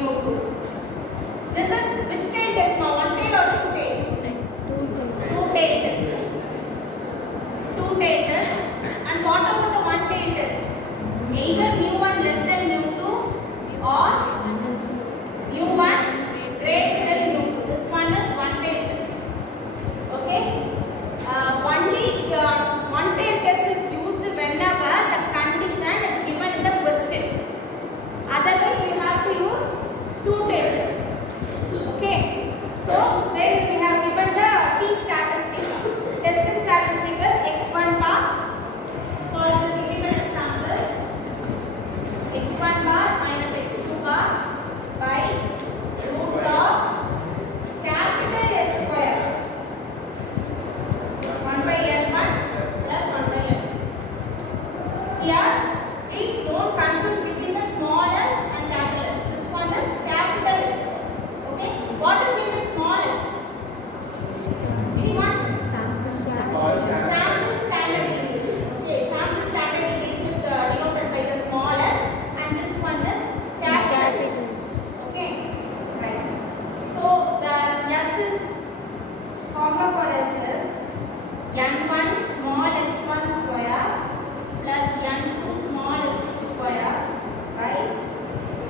mu 2. This is which tail test now? One tail or two tail? Two tail test. Two tail test. And what about the one tail test? Either mu1 less than mu2 or mu1 greater than mu2. This one is one tail test. Okay? Only one tail test is used whenever the condition is given in the question. Otherwise, you have to use two tail test. Okay? So then we have given the T statistic. Test statistic is x1 bar for the given examples. x1 bar minus x2 bar by root of capital S square 1 by L1 plus 1 by L2. Here, please don't confuse between the small s and capital S. This one is capital S. Okay? What is meant by small s? Anyone? Sample standard deviation. Okay, sample standard deviation is denoted by the small s, and this one is capital S. Okay? Right. So the S is formula for S is n1 small s1 square plus n2 small s2 square by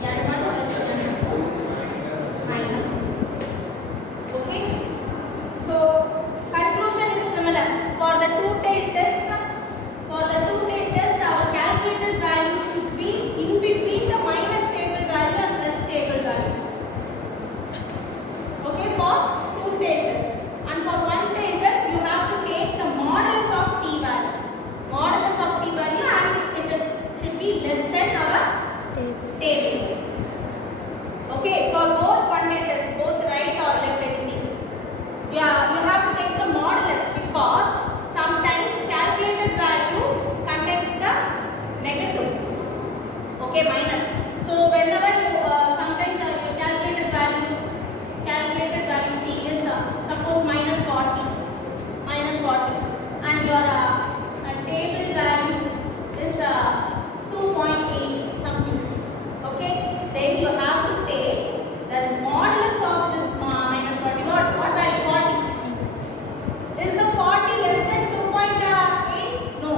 n1 plus n2 minus 2. Okay? So conclusion is similar. For the two-tail test, our calculated value should be in between the minus table value and plus table value. Okay, for two-tail test. And for one-tail test, you have to take the modulus of t value. Modulus of t value, and should be less than our table. Okay, for both one-tail tests, both right or left anything. Yeah, you have to take the modulus because sometimes calculated value contains the negative. Okay, minus. So whenever you sometimes your calculated value t is suppose minus 40, and your table value is 2.8 something. Okay, then you have to take the modulus of this minus 40. What value? 40. Is the 40 less than 2.8? No.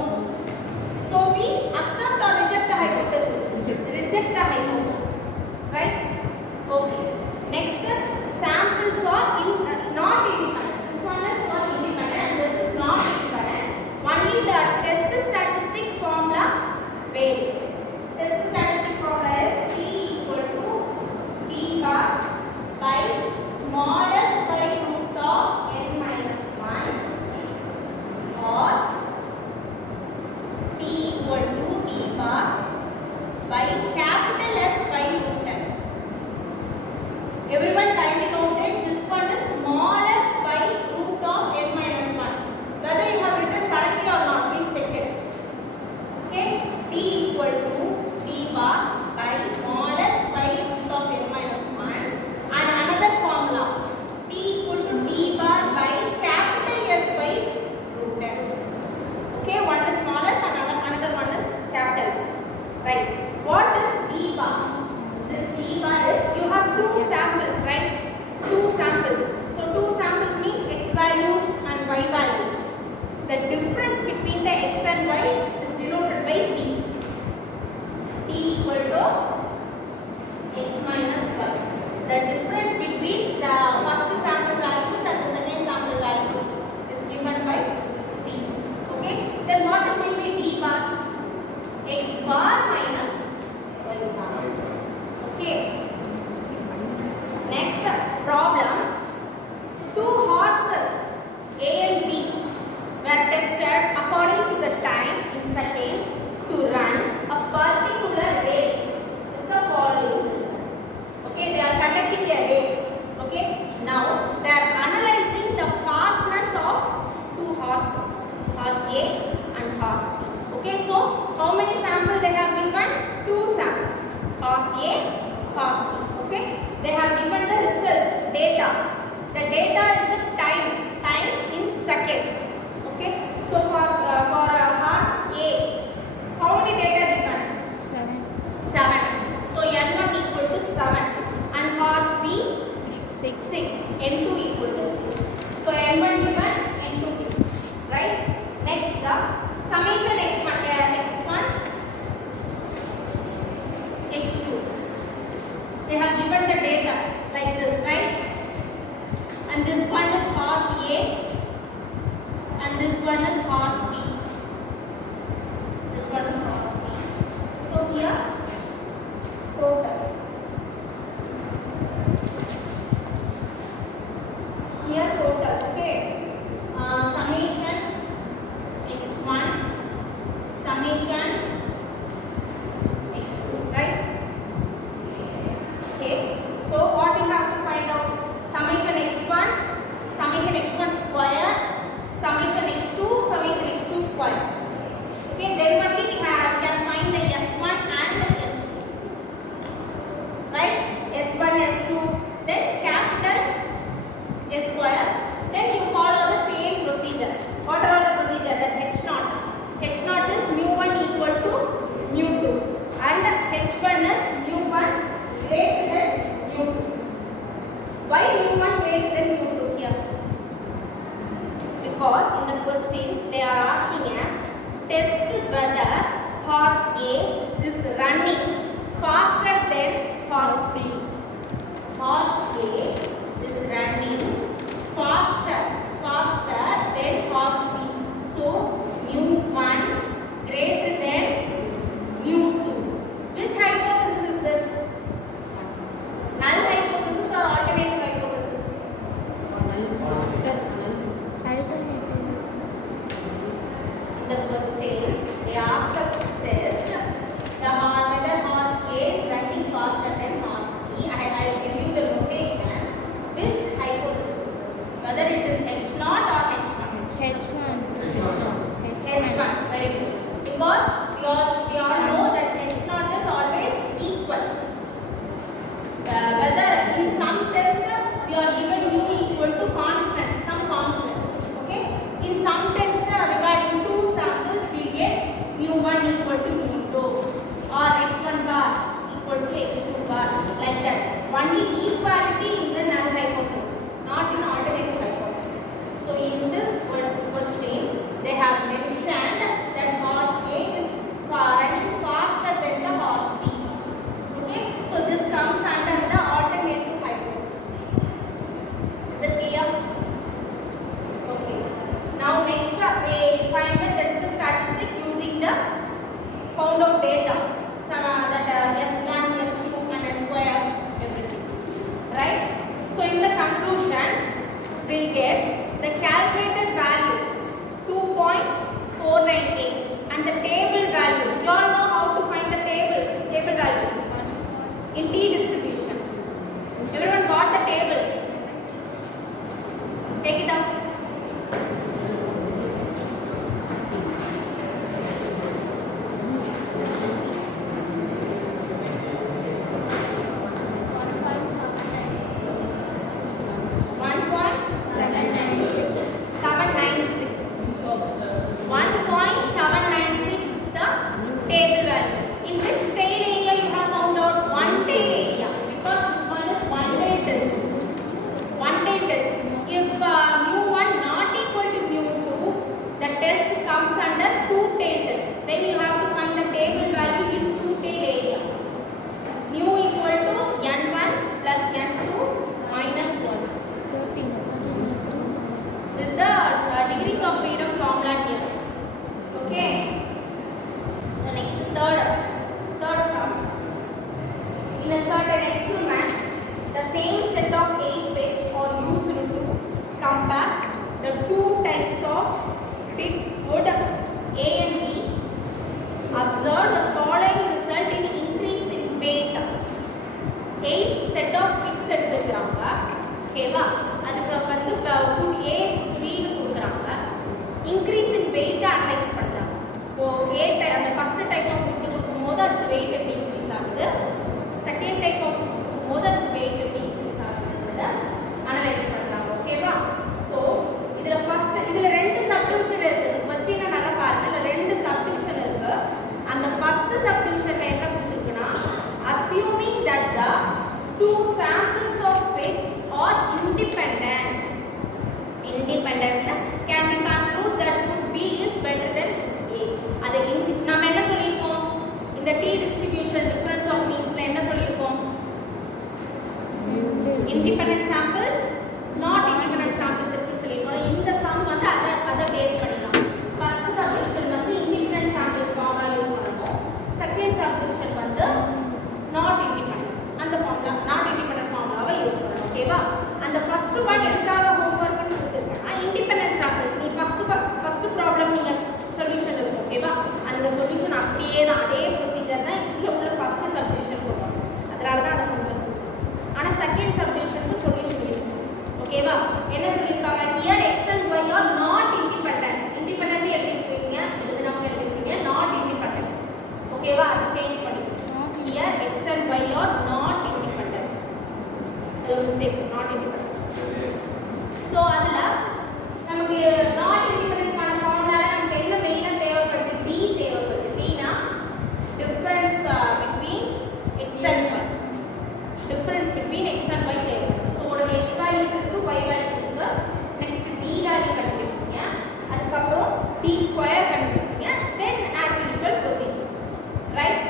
So we accept or reject the hypothesis. Reject the hypothesis. Right? Okay. Next, samples are not independent. This one is not independent. This is not independent. Only the test statistic formula varies. Test statistic formula is T equal to D bar by smallest by root of n minus 1 or T equal to D bar by capital S by root n. Everyone kindly noted this one is smallest by root of n minus 1. Whether you have written correctly or not, please check it. Okay, T equal to D bar by smallest by root of n minus 1, and another formula T equal to D bar by capital S by root n. Okay, one is smallest and another one is capital S. Right. What is D bar? This D bar is, you have two samples, right? Two samples. So two samples means x values and y values. The difference between the x and y is denoted by t. T equal to x minus y. The difference between the first sample values and the second sample value is given by t. Okay? Then what is meant by d bar? X bar minus y bar. Okay. Next problem. Two horses A and B were tested according to the time in seconds to run a particular race with the following results. Okay, they are conducting a race. Okay, now they are analyzing the fastness of two horses, horse A and horse B. Okay, so how many samples they have given? Two samples, horse A, horse B. Okay, they have given the results, data. The data is the time in seconds. Okay, so for horse A, how many data given? 7. So n1 equal to 7. they have given the data like this, right? And this one is horse A and this one is horse B. This one is horse B. So here total. Here total, okay. Summation x1, summation x2, right? Okay. So what we have to find out? Summation x1 square, summation x2, summation x2 square. Okay. Then only we can find the s1 and the s2, right? s1, s2, then capital S square, then you follow the same procedure. What are all the procedure? That H0 is mu1 equal to mu2 and H1 is mu1 greater than mu2. Why mu1 greater than mu2 here? Because in the question they are asking us test whether horse A is running faster than horse B. Horse A is running faster than horse B. So mu1 greater than mu2. Which hypothesis is this? Null hypothesis or alternative hypothesis? In the question, they asked us to test whether horse A is running faster than horse B. I will give you the notation. Which hypothesis is this? Whether it is H0 or H1? H1. Very good. Because we all know that H0 is always equal. Whether in some test we are given mu equal to constant, some constant. Okay. In some test regarding two samples we get mu1 equal to mu2 or x1 bar equal to x2 bar, like that. Only equality in the null hypothesis, not in alternative hypothesis. So in this question, they have mentioned that horse A is running faster than the horse B. Okay, so this comes under the alternative hypothesis. Is it clear? Okay. Now next we find the test statistic using the found out data. That S1, S2 and S square, everything. Right? So in the conclusion, we'll get the calculated value 2.498 and the table value. You all know how to find the table value in T distribution. Everyone got the table? Take it up. independent samples, not independent samples இருக்குன்னு சொல்லிருக்கோம். இந்த sum வந்து அத base பண்ணி தான். First subdivision வந்து independent samples formula use பண்ணுவோம். Second subdivision வந்து not independent. அந்த formula not independent formula use பண்ணுவோம். ஓகேவா? அந்த first one எதுக்காக homework னு கொடுத்திருக்கேன். independent samples நீ first problem நீங்க சொல்யூஷன் இருக்கு. ஓகேவா? அந்த சொல்யூஷன் அப்படியே தான் அதே ப்ரொசீஜர் தான் இதுல உள்ள first subdivision போறோம். அதனால தான் அத homework. ஆனா செகண்ட் சப்டிவிஷனுக்கு சொல்யூஷன் இருக்கு. ஓகேவா? என்ன சொல்லிருக்காங்க? here x and y are not independent. independent எழுதிருக்கீங்க, எழுதுனவங்க எழுதிருக்கீங்க not independent. ஓகேவா? அது சேஞ்ச் பண்ணிக்கோங்க. here x and y are not independent. அது ஒரு மிஸ்டேக், not independent. சோ அதுல நமக்கு not independent கான ஃபார்முலா நமக்கு என்ன மெயினா தேவைப்படுது? d தேவைப்படுது. d னா difference between x and y. difference between x and y தேவைப்படுது. ஸோ உடனே x values இருக்கு, y values இருக்கு. நெக்ஸ்ட் d வேல்யூ கண்டுபிடிப்பீங்க. அதுக்கப்புறம் d ஸ்கொயர் கண்டுபிடிப்பீங்க. Then as usual procedure. Right?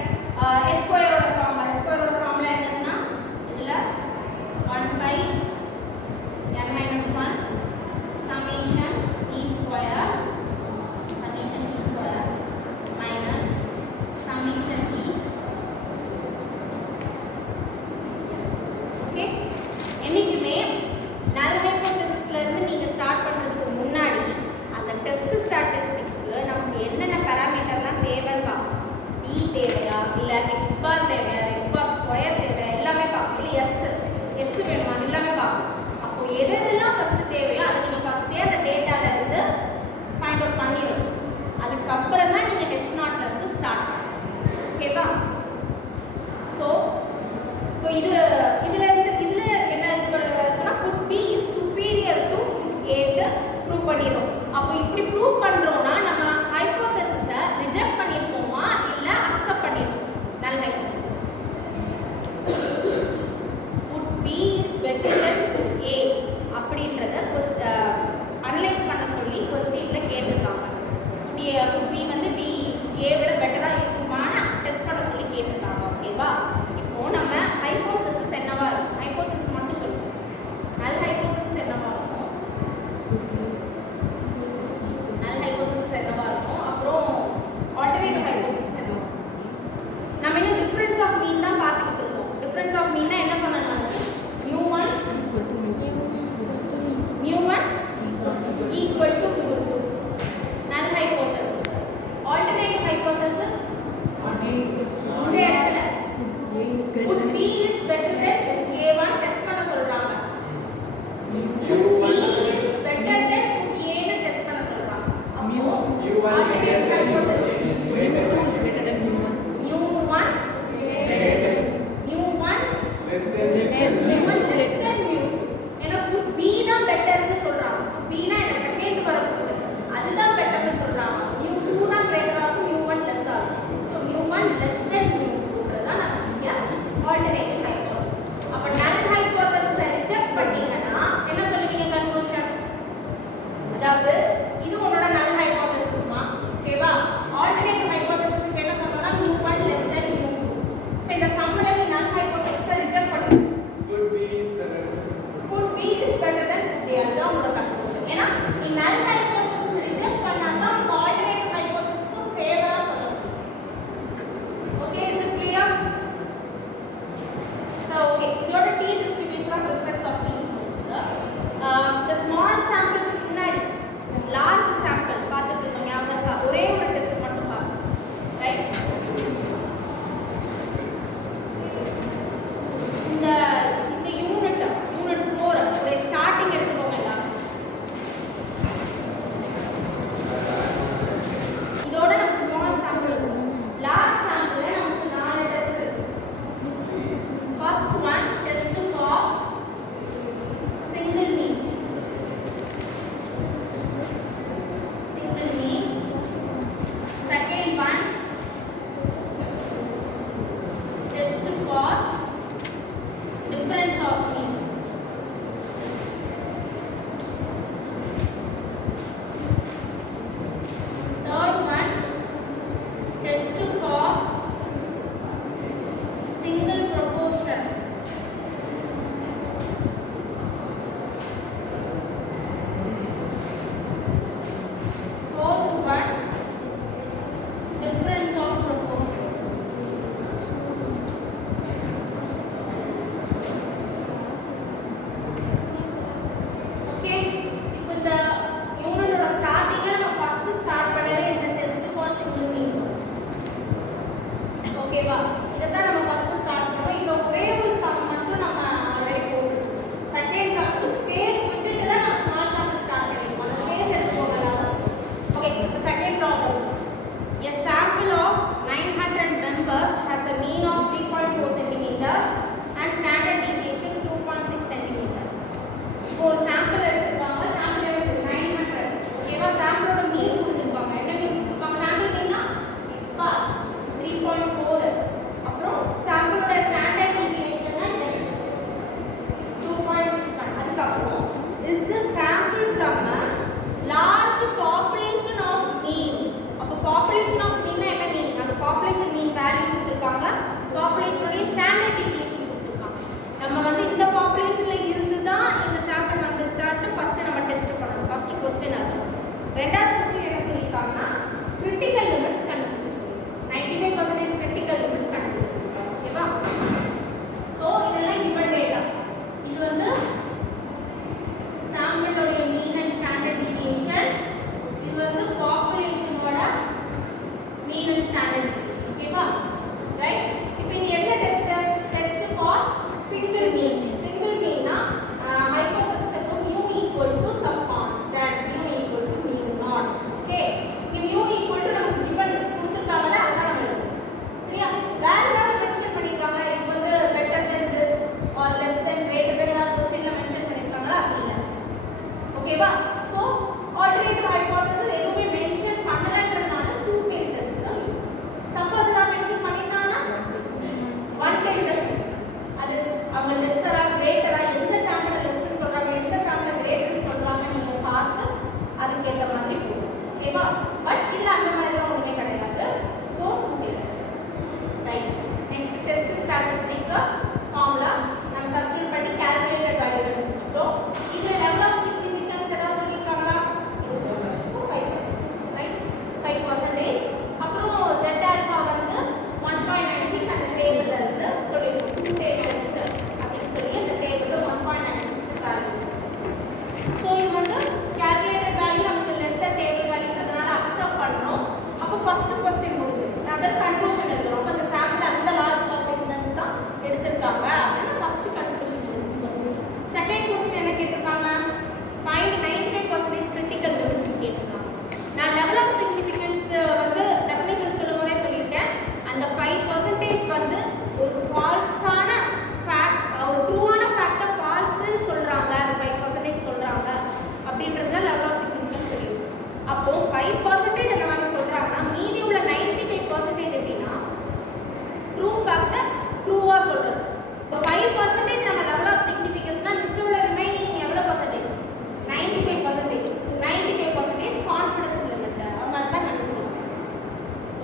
s ஸ்கொயரோட ஃபார்முலா என்னன்னா இதுல 1 by n minus 1 summation d square minus summation e. Okay? என்னைக்குமே null hypothesisல இருந்து நீங்க ஸ்டார்ட் பண்றதுக்கு முன்னாடி அந்த டெஸ்ட் ஸ்டாட்டிஸ்டிக்க்கு நமக்கு என்னென்ன பாராமீட்டர்லாம் தேவைன்னு பார்ப்போம். d தேவையா இல்ல x bar தேவையா, x bar ஸ்கொயர் தேவையா எல்லாமே பார்ப்போம். இல்ல s வேணுமா எல்லாமே பார்ப்போம். அப்போ எதெல்லாம் ஃபர்ஸ்ட் தேவையோ அதை நீங்க ஃபர்ஸ்டே அந்த டேட்டால இருந்து ஃபைண்ட் அவுட் பண்ணிரணும். அதுக்கு அப்புறம் தான் நீங்க h0 ல இருந்து ஸ்டார்ட் பண்ணணும். ஓகேவா? சோ இப்போ இதுல என்ன இருக்குன்னா food B is superior to food A ன்னு ப்ரூவ் பண்ணிரோம். அப்போ இப்படி ப்ரூவ் பண்றோம்னா நம்ம ஹைபோதசிஸை ரிஜெக்ட் பண்ணிருப்போமா இல்ல அக்செப்ட் பண்ணிருப்போம்? null hypothesis. food B is better than food A அப்படின்றத அனலைஸ் பண்ண சொல்லி क्वेश्चनல கேட்டிருக்காங்க. food B வந்து A விட பெட்டரா இருக்குமான்னு டெஸ்ட் பண்ண சொல்லி கேட்டிருக்காங்க. ஓகேவா? இப்போ நம்ம ஹைபோதசிஸ் என்னவா இருக்கும்? ஹைபோதசிஸ் மட்டும் சொல்லுங்க. null hypothesis என்னவா இருக்கும்? null hypothesis என்னவா இருக்கும்? அப்புறம் ஆல்டர்னேட்டிவ் ஹைபோதசிஸ் என்னவா இருக்கும்? நம்ம இன்னும் டிஃபரன்ஸ் ஆஃப் மீன் தான் பார்த்துக்கிட்டு இருக்கோம். டிஃபரன்ஸ் ஆஃப் மீன்னா என்ன சொன்னாங்க? mu1 equal to mu2. null hypothesis. Alternative hypothesis இந்த இடத்துல food B is better than A1 test பண்ண சொல்றாங்க. food B is better than food A ன்னு டெஸ்ட் பண்ண சொல்றாங்க. அப்போ alternative hypothesis mu2 better than mu1 less than mu2. ஏன்னா food B தான் பெட்டர்னு சொல்றாங்க. food B னா என்ன செகண்ட் வரப்போகுது, அதுதான் பெட்டர்னு சொல்றாங்க. mu2 தான் கிரேட்டரா இருக்கும், mu1 லெஸ் ஆகும். சோ mu1 less than mu2ன்றத நம்ம இங்க ஆல்டர்னேட்டிவ் ஹைபோதசிஸ். அப்ப null hypothesis ரிஜெக்ட் பண்ணீங்கன்னா என்ன சொல்லுவீங்க கன்க்ளூஷன்? அதாவது இது உங்களோட null hypothesis மா. ஓகேவா? ஆல்டர்னேட்டிவ் ஹைபோதசிஸ்க்கு என்ன சொன்னோம்னா mu1 less than mu2. இப்போ இந்த சம்மல நீ null hypothesis ரிஜெக்ட் பண்ணுங்க. food B is better than food A. அதுதான் உங்களோட கன்க்ளூஷன். ஏன்னா நீ null hypothesis ரிஜெக்ட் பண்ணாதான் உங்க ஆல்டர்னேட்டிவ் ஹைபோதசிஸ்க்கு ஃபேவரா சொல்லணும். Okay, is it clear? So okay, இதோட t distribution of difference of means முடிஞ்சது. the small sample முன்னாடி large sample பார்த்துட்டு இருந்தோம். ஞாபகம் இருக்கா? ஒரே ஒரு டெஸ்ட் மட்டும் பாருங்க. ரைட்? இந்த யூனிட் 4 உடைய ஸ்டார்டிங் எடுத்துக்கோங்க எல்லாரும். இதோட நமக்கு ஸ்மால் சாம்பிள் இருக்கும். லார்ஜ் சாம்பிள்ல நமக்கு 4 டெஸ்ட் இருக்கு. First one test for single mean. Second one test for difference of mean. Third one test for single proportion.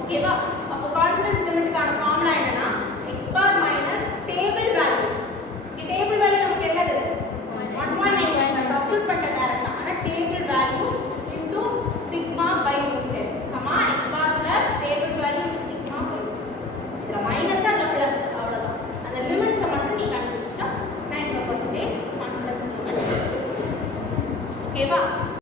ஓகேவா?